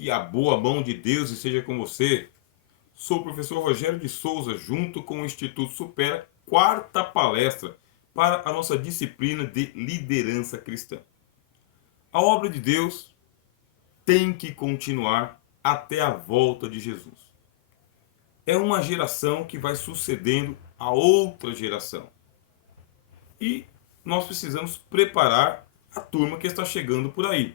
Que a boa mão de Deus esteja com você. Sou o professor Rogério de Souza, junto com o Instituto Supera, quarta palestra para a nossa disciplina de liderança cristã. A obra de Deus tem que continuar até a volta de Jesus. É uma geração que vai sucedendo a outra geração. E nós precisamos preparar a turma que está chegando por aí.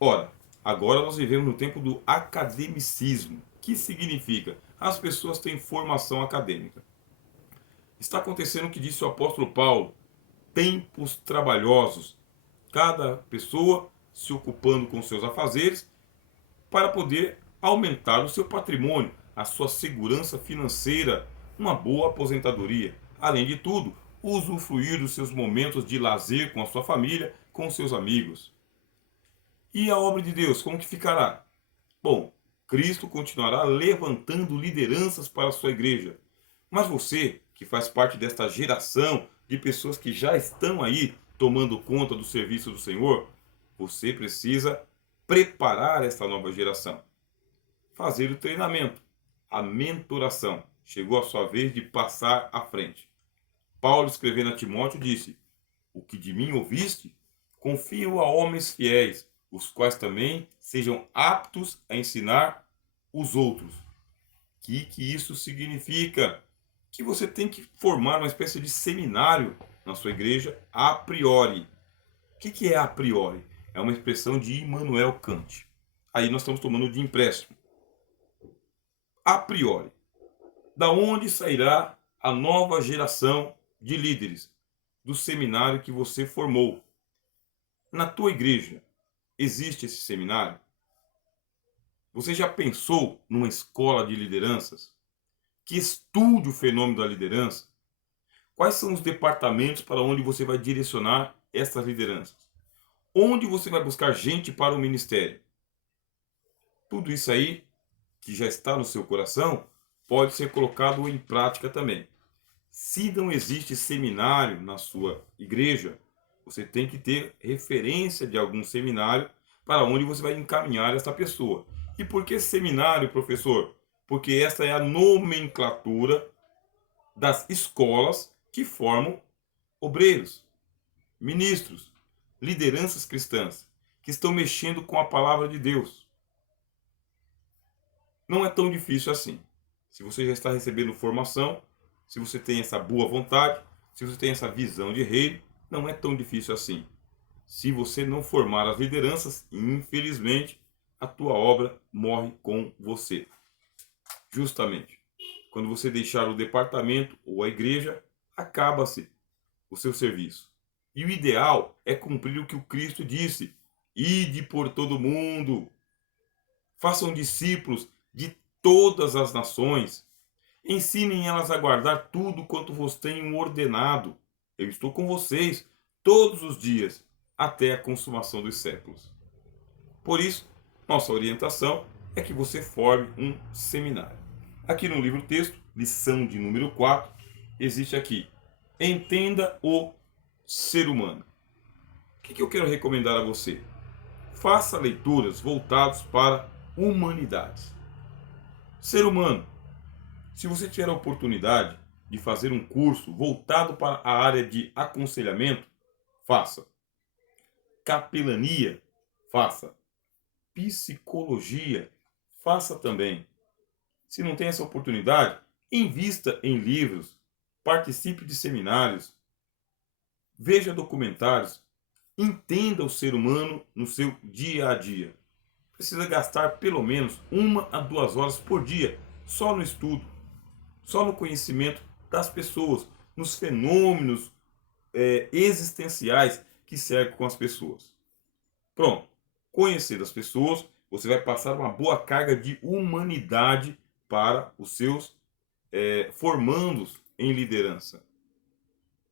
Ora, agora nós vivemos no tempo do academicismo, que significa as pessoas têm formação acadêmica. Está acontecendo o que disse o apóstolo Paulo: tempos trabalhosos, cada pessoa se ocupando com seus afazeres para poder aumentar o seu patrimônio, a sua segurança financeira, uma boa aposentadoria. Além de tudo, usufruir dos seus momentos de lazer com a sua família, com seus amigos. E a obra de Deus, como que ficará? Bom, Cristo continuará levantando lideranças para a sua igreja. Mas você, que faz parte desta geração de pessoas que já estão aí tomando conta do serviço do Senhor, você precisa preparar esta nova geração. Fazer o treinamento, a mentoração. Chegou a sua vez de passar à frente. Paulo, escrevendo a Timóteo, disse: o que de mim ouviste, confio a homens fiéis, os quais também sejam aptos a ensinar os outros. Que isso significa? Que você tem que formar uma espécie de seminário na sua igreja a priori. O que é a priori? É uma expressão de Immanuel Kant. Aí nós estamos tomando de empréstimo. A priori. Da onde sairá a nova geração de líderes do seminário que você formou? Na tua igreja existe esse seminário? Você já pensou numa escola de lideranças que estude o fenômeno da liderança? Quais são os departamentos para onde você vai direcionar essas lideranças? Onde você vai buscar gente para o ministério? Tudo isso aí, que já está no seu coração, pode ser colocado em prática também. Se não existe seminário na sua igreja, você tem que ter referência de algum seminário para onde você vai encaminhar essa pessoa. E por que seminário, professor? Porque essa é a nomenclatura das escolas que formam obreiros, ministros, lideranças cristãs, que estão mexendo com a palavra de Deus. Não é tão difícil assim. Se você já está recebendo formação, se você tem essa boa vontade, se você tem essa visão de reino, não é tão difícil assim. Se você não formar as lideranças, infelizmente, a tua obra morre com você. Justamente. Quando você deixar o departamento ou a igreja, acaba-se o seu serviço. E o ideal é cumprir o que o Cristo disse: ide por todo mundo, façam discípulos de todas as nações, ensinem elas a guardar tudo quanto vos tenho ordenado. Eu estou com vocês todos os dias, até a consumação dos séculos. Por isso, nossa orientação é que você forme um seminário. Aqui no livro texto, lição de número 4, existe aqui: entenda o ser humano. O que eu quero recomendar a você? Faça leituras voltadas para humanidades. Ser humano. Se você tiver a oportunidade de fazer um curso voltado para a área de aconselhamento, faça. Capelania, faça. Psicologia, faça também. Se não tem essa oportunidade, invista em livros, participe de seminários, veja documentários, entenda o ser humano no seu dia a dia. Precisa gastar pelo menos 1 a 2 horas por dia só no estudo, só no conhecimento das pessoas, nos fenômenos existenciais que cercam as pessoas. Pronto. Conhecer as pessoas, você vai passar uma boa carga de humanidade para os seus formandos em liderança.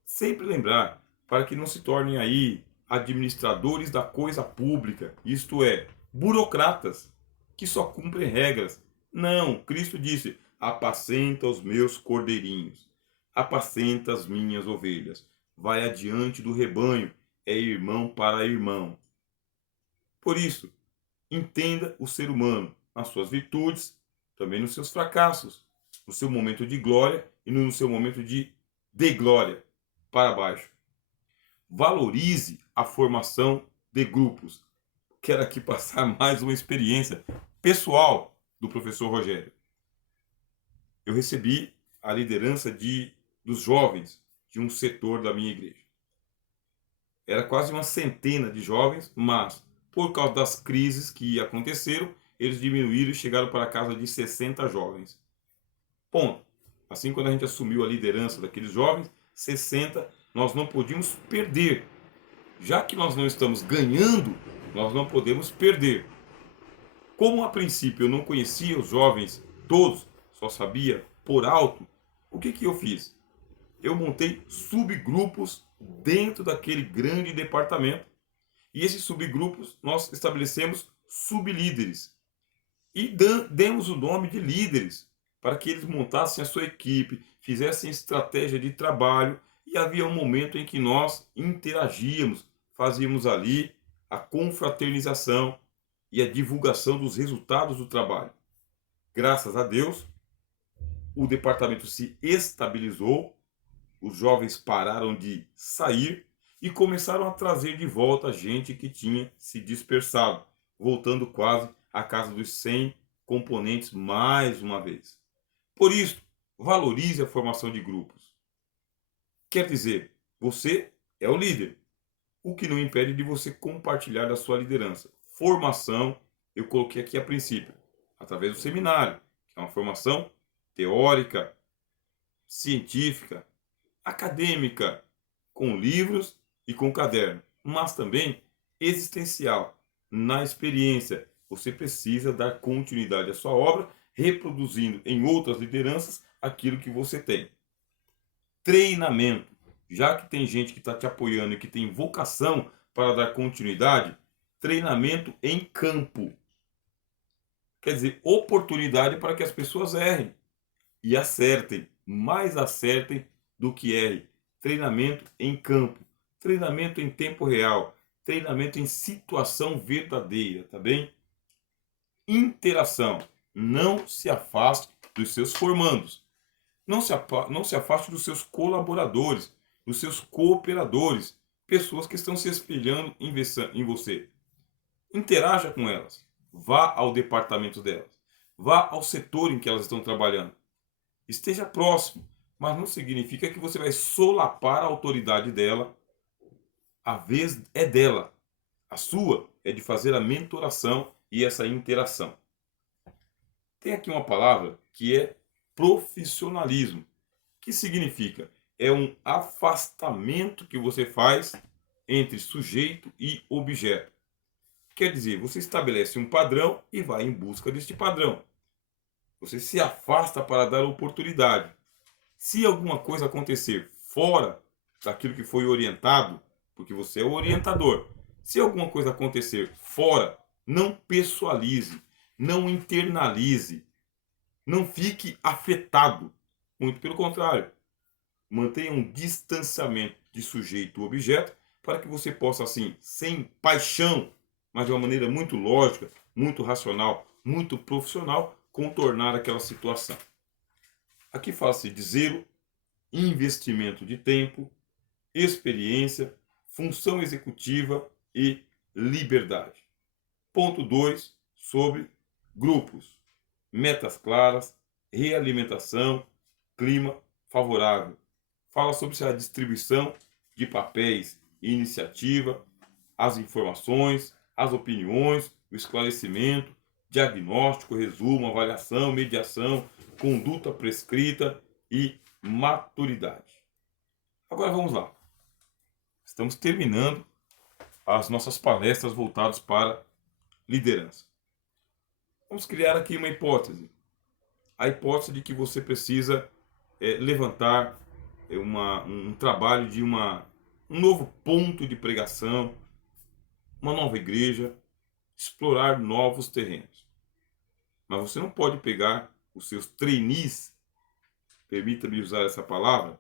Sempre lembrar, para que não se tornem aí administradores da coisa pública, isto é, burocratas que só cumprem regras. Não, Cristo disse: apacenta os meus cordeirinhos, apacenta as minhas ovelhas, vai adiante do rebanho, é irmão para irmão. Por isso, Entenda o ser humano nas suas virtudes, também nos seus fracassos, no seu momento de glória e no seu momento de deglória, para baixo. Valorize a formação de grupos. Quero aqui passar mais uma experiência pessoal do professor Rogério. Eu recebi a liderança dos jovens de um setor da minha igreja. Era quase uma centena de jovens, mas por causa das crises que aconteceram, eles diminuíram e chegaram para casa de 60 jovens. Ponto. Assim, quando a gente assumiu a liderança daqueles jovens, 60, nós não podíamos perder. Já que nós não estamos ganhando, nós não podemos perder. Como a princípio eu não conhecia os jovens todos, só sabia por alto, o que eu fiz? Eu montei subgrupos dentro daquele grande departamento. E esses subgrupos nós estabelecemos sublíderes. E demos o nome de líderes, para que eles montassem a sua equipe, fizessem estratégia de trabalho. E havia um momento em que nós interagíamos, fazíamos ali a confraternização e a divulgação dos resultados do trabalho. Graças a Deus, o departamento se estabilizou, os jovens pararam de sair e começaram a trazer de volta a gente que tinha se dispersado, voltando quase à casa dos 100 componentes mais uma vez. Por isso, valorize a formação de grupos. Quer dizer, você é o líder, o que não impede de você compartilhar da sua liderança. Formação, eu coloquei aqui a princípio, através do seminário, que é uma formação teórica, científica, acadêmica, com livros e com caderno, mas também existencial. Na experiência, você precisa dar continuidade à sua obra, reproduzindo em outras lideranças aquilo que você tem. Treinamento. Já que tem gente que está te apoiando e que tem vocação para dar continuidade, treinamento em campo. Quer dizer, oportunidade para que as pessoas errem e acertem, mais acertem do que errem. Treinamento em campo, treinamento em tempo real, treinamento em situação verdadeira, tá bem? Interação. Não se afaste dos seus formandos. Não se afaste dos seus colaboradores, dos seus cooperadores, pessoas que estão se espelhando em você. Interaja com elas. Vá ao departamento delas. Vá ao setor em que elas estão trabalhando. Esteja próximo, mas não significa que você vai solapar a autoridade dela. A vez é dela. A sua é de fazer a mentoração e essa interação. Tem aqui uma palavra que é profissionalismo, que significa é um afastamento que você faz entre sujeito e objeto. Quer dizer, você estabelece um padrão e vai em busca deste padrão. Você se afasta para dar oportunidade. Se alguma coisa acontecer fora daquilo que foi orientado, porque você é o orientador, se alguma coisa acontecer fora, não pessoalize, não internalize, não fique afetado. Muito pelo contrário, mantenha um distanciamento de sujeito-objeto para que você possa, assim, sem paixão, mas de uma maneira muito lógica, muito racional, muito profissional, contornar aquela situação. Aqui fala-se de zelo, investimento de tempo, experiência, função executiva e liberdade. Ponto 2, sobre grupos. Metas claras, realimentação, clima favorável. Fala sobre a distribuição de papéis e iniciativa, as informações, as opiniões, o esclarecimento, diagnóstico, resumo, avaliação, mediação, conduta prescrita e maturidade. Agora vamos lá. Estamos terminando as nossas palestras voltadas para liderança. Vamos criar aqui uma hipótese. A hipótese de que você precisa levantar um trabalho de um novo ponto de pregação, uma nova igreja, explorar novos terrenos. Mas você não pode pegar os seus trainees, permita-me usar essa palavra,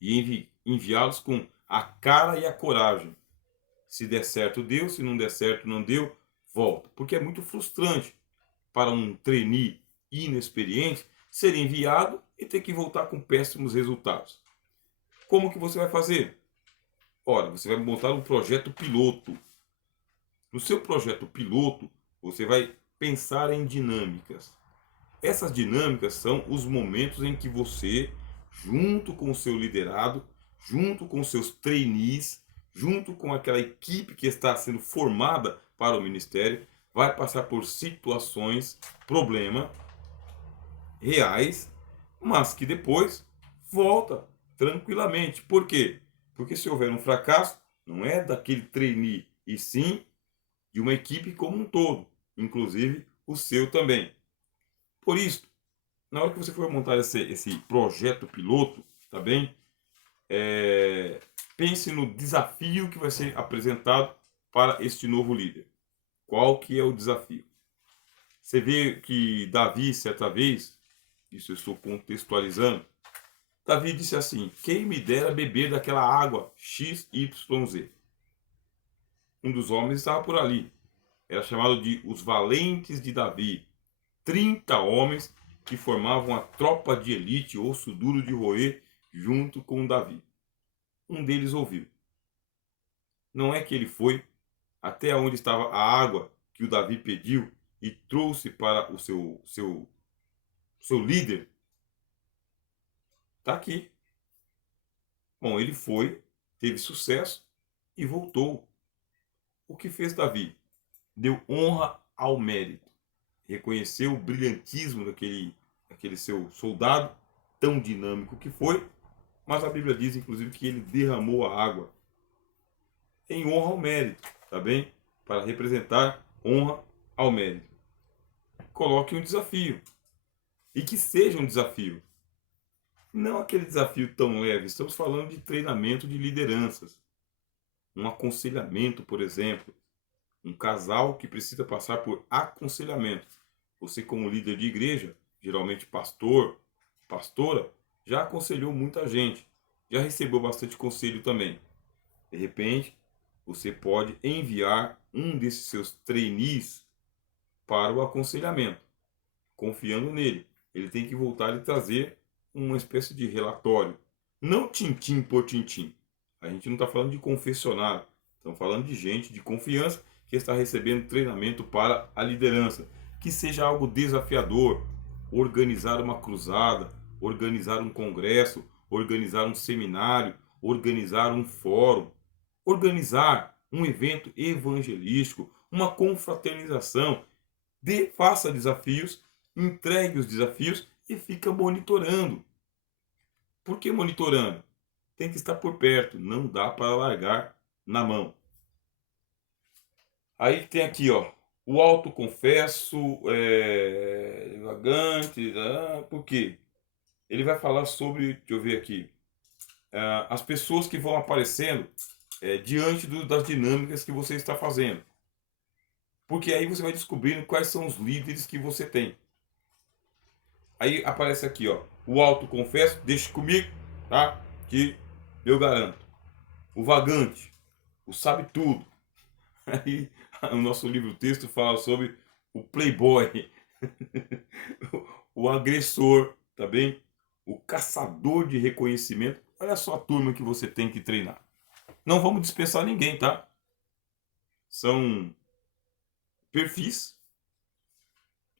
e enviá-los com a cara e a coragem. Se der certo, deu. Se não der certo, não deu. volta. Porque é muito frustrante para um trainee inexperiente ser enviado e ter que voltar com péssimos resultados. Como que você vai fazer? Ora, você vai montar um projeto piloto. No seu projeto piloto, você vai pensar em dinâmicas. Essas dinâmicas são os momentos em que você, junto com o seu liderado, junto com os seus trainees, junto com aquela equipe que está sendo formada para o ministério, vai passar por situações, problema reais, mas que depois volta tranquilamente. Por quê? Porque se houver um fracasso, não é daquele trainee, e sim de uma equipe como um todo, inclusive o seu também. Por isso, na hora que você for montar esse projeto piloto, tá bem? Pense no desafio que vai ser apresentado para este novo líder. Qual que é o desafio? Você vê que Davi, certa vez, isso eu estou contextualizando, Davi disse assim: quem me dera beber daquela água XYZ. Um dos homens estava por ali. Era chamado de os valentes de Davi. 30 homens que formavam a tropa de elite, osso duro de roer, junto com Davi. Um deles ouviu. Não é que ele foi até onde estava a água que o Davi pediu e trouxe para o seu líder? Está aqui. Bom, ele foi, teve sucesso e voltou. O que fez Davi? Deu honra ao mérito. Reconheceu o brilhantismo daquele seu soldado, tão dinâmico que foi, mas a Bíblia diz, inclusive, que ele derramou a água em honra ao mérito, tá bem? Para representar honra ao mérito. Coloque um desafio. E que seja um desafio. Não aquele desafio tão leve. Estamos falando de treinamento de lideranças. Um aconselhamento, por exemplo. Um casal que precisa passar por aconselhamento. Você, como líder de igreja, geralmente pastor, pastora, já aconselhou muita gente. Já recebeu bastante conselho também. De repente, você pode enviar um desses seus trainees para o aconselhamento, confiando nele. Ele tem que voltar e trazer uma espécie de relatório. Não tintim por tintim. A gente não está falando de confessionário. Estamos falando de gente de confiança que está recebendo treinamento para a liderança. Que seja algo desafiador. Organizar uma cruzada, organizar um congresso, organizar um seminário, organizar um fórum, organizar um evento evangelístico, uma confraternização. Faça desafios, entregue os desafios e fica monitorando. Por que monitorando? Tem que estar por perto, não dá para largar na mão. Aí tem aqui, ó, o autoconfesso, vagante, por quê? Ele vai falar sobre, deixa eu ver aqui, as pessoas que vão aparecendo diante das dinâmicas que você está fazendo. Porque aí você vai descobrindo quais são os líderes que você tem. Aí aparece aqui, ó, o autoconfesso, deixa comigo, tá? Que eu garanto. O vagante, o sabe tudo. Aí o nosso livro-texto fala sobre o playboy, o agressor, tá bem? O caçador de reconhecimento. Olha só a turma que você tem que treinar. Não vamos dispensar ninguém, tá? São perfis,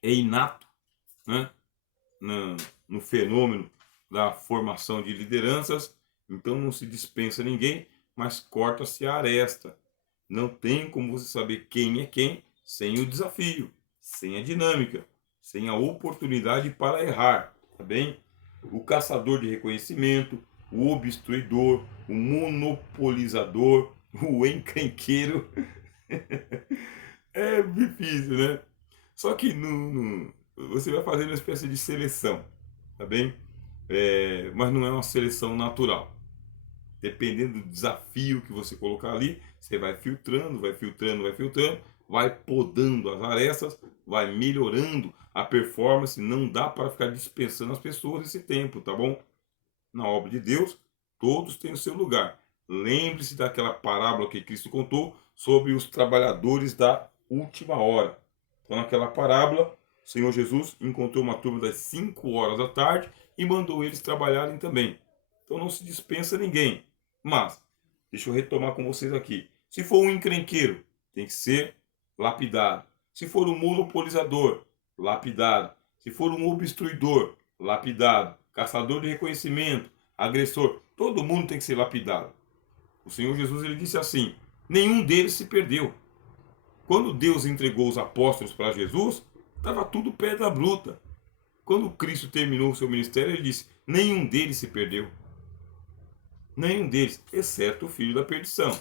é inato, né? No fenômeno da formação de lideranças, então não se dispensa ninguém, mas corta-se a aresta. Não tem como você saber quem é quem sem o desafio, sem a dinâmica, sem a oportunidade para errar, tá bem? O caçador de reconhecimento, o obstruidor, o monopolizador, o encrenqueiro. É difícil, né? Só que você vai fazendo uma espécie de seleção, tá bem? Mas não é uma seleção natural. Dependendo do desafio que você colocar ali, você vai filtrando, vai filtrando, vai filtrando, vai podando as arestas, vai melhorando a performance. Não dá para ficar dispensando as pessoas esse tempo, tá bom? Na obra de Deus, todos têm o seu lugar. Lembre-se daquela parábola que Cristo contou sobre os trabalhadores da última hora. Então, naquela parábola, o Senhor Jesus encontrou uma turma das 5 horas da tarde e mandou eles trabalharem também. Então, não se dispensa ninguém. Mas, deixa eu retomar com vocês aqui. Se for um encrenqueiro, tem que ser lapidado. Se for um monopolizador, lapidado. Se for um obstruidor, lapidado. Caçador de reconhecimento, agressor, todo mundo tem que ser lapidado. O Senhor Jesus ele disse assim: nenhum deles se perdeu. Quando Deus entregou os apóstolos para Jesus, estava tudo pedra bruta. Quando Cristo terminou o seu ministério, ele disse: nenhum deles se perdeu. Nenhum deles, exceto o filho da perdição.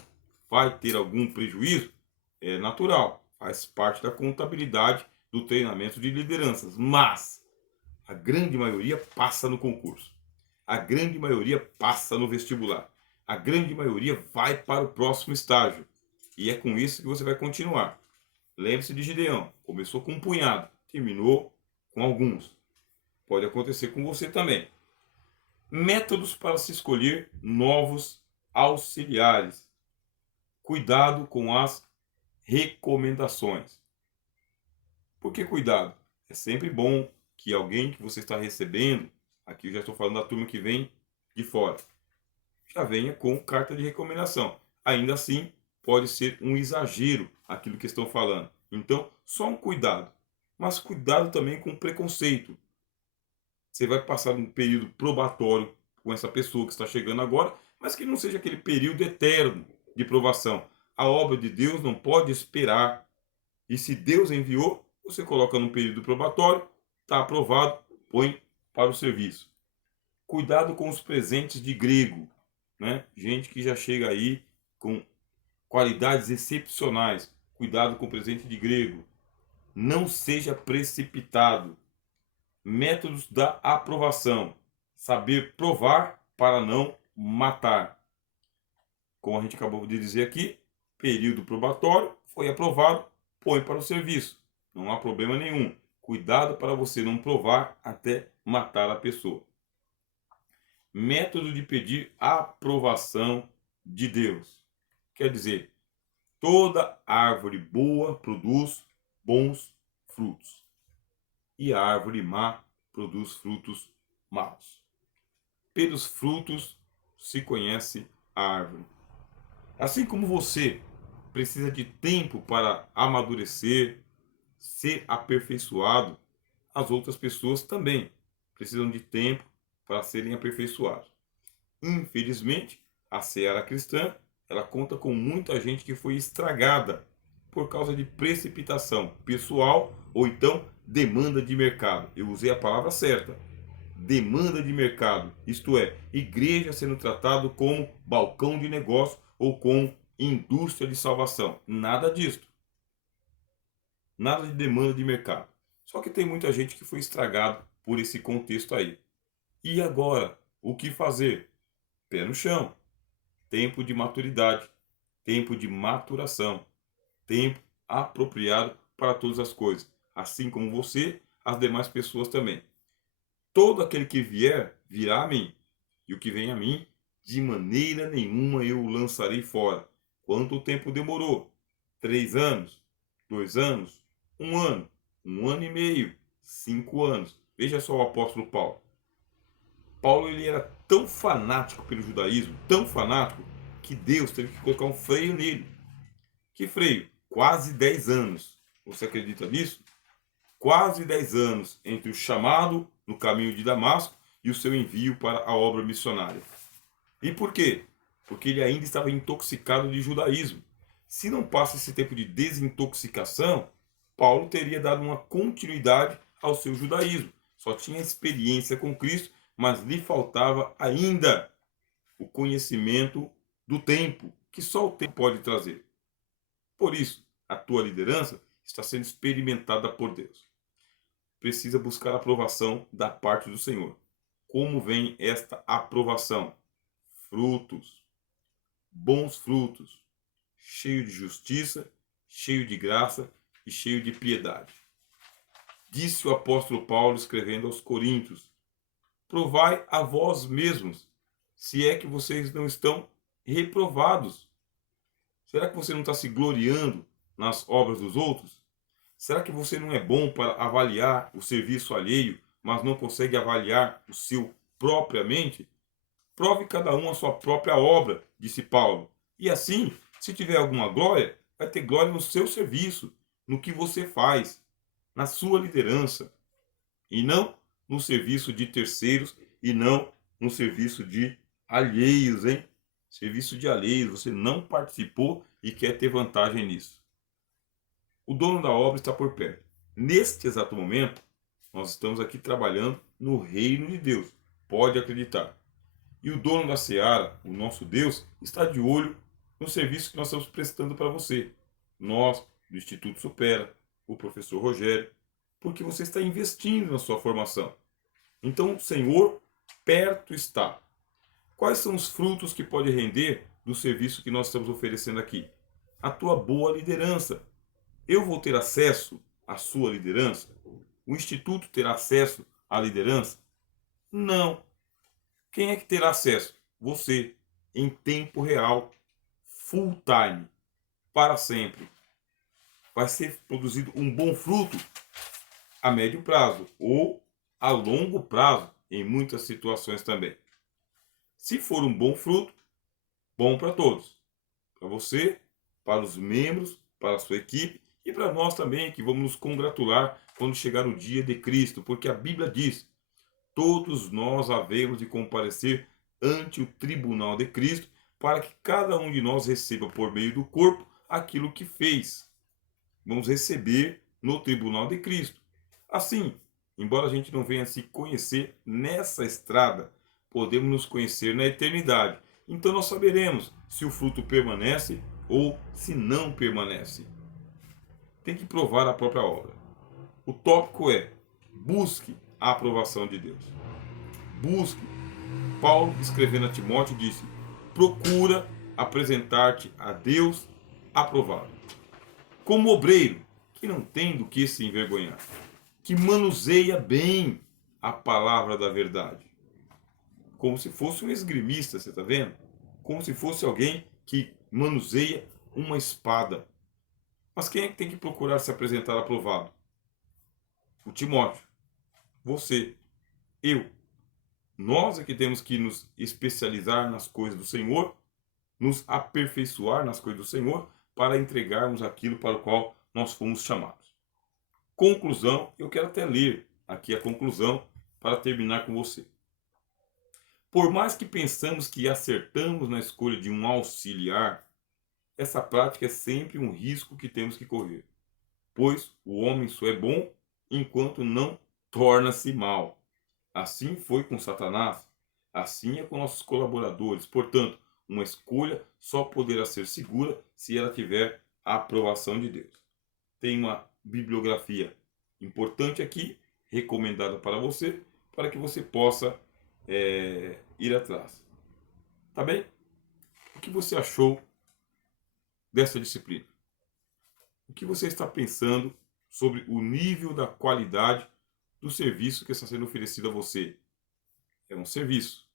Vai ter algum prejuízo? É natural, faz parte da contabilidade do treinamento de lideranças. Mas a grande maioria passa no concurso. A grande maioria passa no vestibular. A grande maioria vai para o próximo estágio. E é com isso que você vai continuar. Lembre-se de Gideão. Começou com um punhado, terminou com alguns. Pode acontecer com você também. Métodos para se escolher novos auxiliares. Cuidado com as recomendações. Por que cuidado? É sempre bom que alguém que você está recebendo, aqui eu já estou falando da turma que vem de fora, já venha com carta de recomendação. Ainda assim, pode ser um exagero aquilo que estão falando. Então, só um cuidado. Mas cuidado também com preconceito. Você vai passar um período probatório com essa pessoa que está chegando agora, mas que não seja aquele período eterno de provação. A obra de Deus não pode esperar. E se Deus enviou, você coloca num período probatório, está aprovado, põe para o serviço. Cuidado com os presentes de grego, né? Gente que já chega aí com qualidades excepcionais. Cuidado com o presente de grego. Não seja precipitado. Métodos da aprovação. Saber provar para não matar. Como a gente acabou de dizer aqui, período probatório, foi aprovado, põe para o serviço. Não há problema nenhum. Cuidado para você não provar até matar a pessoa. Método de pedir aprovação de Deus. Quer dizer, toda árvore boa produz bons frutos. E a árvore má produz frutos maus. Pelos frutos se conhece a árvore. Assim como você precisa de tempo para amadurecer, ser aperfeiçoado, as outras pessoas também precisam de tempo para serem aperfeiçoados. Infelizmente, a seara cristã, ela conta com muita gente que foi estragada por causa de precipitação pessoal ou então demanda de mercado. Eu usei a palavra certa. Demanda de mercado, isto é, igreja sendo tratado como balcão de negócio ou como indústria de salvação. Nada disso. Nada de demanda de mercado. Só que tem muita gente que foi estragado por esse contexto aí. E agora, o que fazer? Pé no chão. Tempo de maturidade, tempo de maturação, tempo apropriado para todas as coisas, assim como você, as demais pessoas também. Todo aquele que vier, virá a mim, e o que vem a mim, de maneira nenhuma eu o lançarei fora. Quanto tempo demorou? 3 anos? 2 anos? 1 ano e meio? 5 anos? Veja só o apóstolo Paulo. Paulo ele era tão fanático pelo judaísmo, tão fanático, que Deus teve que colocar um freio nele. Que freio? Quase 10 anos. Você acredita nisso? Quase 10 anos entre o chamado no caminho de Damasco e o seu envio para a obra missionária. E por quê? Porque ele ainda estava intoxicado de judaísmo. Se não passa esse tempo de desintoxicação, Paulo teria dado uma continuidade ao seu judaísmo. Só tinha experiência com Cristo, mas lhe faltava ainda o conhecimento do tempo, que só o tempo pode trazer. Por isso, a tua liderança está sendo experimentada por Deus. Precisa buscar a aprovação da parte do Senhor. Como vem esta aprovação? Frutos, bons frutos, cheio de justiça, cheio de graça e cheio de piedade. Disse o apóstolo Paulo escrevendo aos Coríntios: provai a vós mesmos, se é que vocês não estão reprovados. Será que você não está se gloriando nas obras dos outros? Será que você não é bom para avaliar o serviço alheio, mas não consegue avaliar o seu propriamente? Prove cada um a sua própria obra, disse Paulo. E assim, se tiver alguma glória, vai ter glória no seu serviço, no que você faz, na sua liderança, e não no serviço de terceiros, e não no serviço de alheios, hein? Serviço de alheios, você não participou e quer ter vantagem nisso. O dono da obra está por perto. Neste exato momento, nós estamos aqui trabalhando no reino de Deus. Pode acreditar. E o dono da seara, o nosso Deus, está de olho no serviço que nós estamos prestando para você. Nós, do Instituto Supera, o professor Rogério, porque você está investindo na sua formação. Então, o Senhor perto está. Quais são os frutos que pode render do serviço que nós estamos oferecendo aqui? A tua boa liderança. Eu vou ter acesso à sua liderança? O Instituto terá acesso à liderança? Não. Quem é que terá acesso? Você, em tempo real, full time, para sempre. Vai ser produzido um bom fruto a médio prazo ou a longo prazo, em muitas situações também. Se for um bom fruto, bom para todos. Para você, para os membros, para a sua equipe e para nós também, que vamos nos congratular quando chegar o dia de Cristo, porque a Bíblia diz: todos nós havemos de comparecer ante o tribunal de Cristo, para que cada um de nós receba por meio do corpo aquilo que fez. Vamos receber no tribunal de Cristo. Assim, embora a gente não venha se conhecer nessa estrada, podemos nos conhecer na eternidade. Então nós saberemos se o fruto permanece ou se não permanece. Tem que provar a própria obra. O tópico é: busque a aprovação de Deus. Busque. Paulo, escrevendo a Timóteo, disse: procura apresentar-te a Deus aprovado, como obreiro que não tem do que se envergonhar, que manuseia bem a palavra da verdade. Como se fosse um esgrimista, você está vendo? Como se fosse alguém que manuseia uma espada. Mas quem é que tem que procurar se apresentar aprovado? O Timóteo. Você. Eu. Nós é que temos que nos especializar nas coisas do Senhor, nos aperfeiçoar nas coisas do Senhor, para entregarmos aquilo para o qual nós fomos chamados. Conclusão, eu quero até ler aqui a conclusão para terminar com você. Por mais que pensamos que acertamos na escolha de um auxiliar, essa prática é sempre um risco que temos que correr, pois o homem só é bom enquanto não torna-se mal. Assim foi com Satanás, assim é com nossos colaboradores. Portanto, uma escolha só poderá ser segura se ela tiver a aprovação de Deus. Tem uma bibliografia importante aqui, recomendada para você, para que você possa ir atrás. Tá bem? O que você achou dessa disciplina? O que você está pensando sobre o nível da qualidade do serviço que está sendo oferecido a você? É um serviço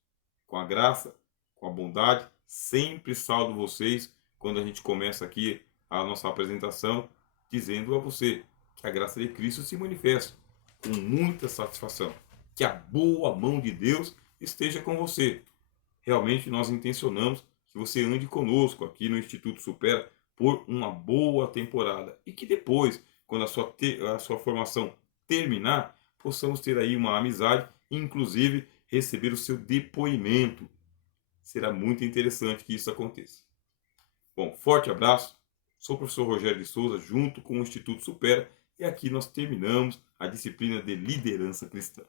com a graça, com a bondade. Sempre saldo vocês quando a gente começa aqui a nossa apresentação, dizendo a você que a graça de Cristo se manifesta com muita satisfação. Que a boa mão de Deus esteja com você. Realmente nós intencionamos que você ande conosco aqui no Instituto Supera por uma boa temporada. E que depois, quando a sua formação terminar, possamos ter aí uma amizade e inclusive receber o seu depoimento. Será muito interessante que isso aconteça. Bom, forte abraço. Sou o professor Rogério de Souza, junto com o Instituto Supera, e aqui nós terminamos a disciplina de liderança cristã.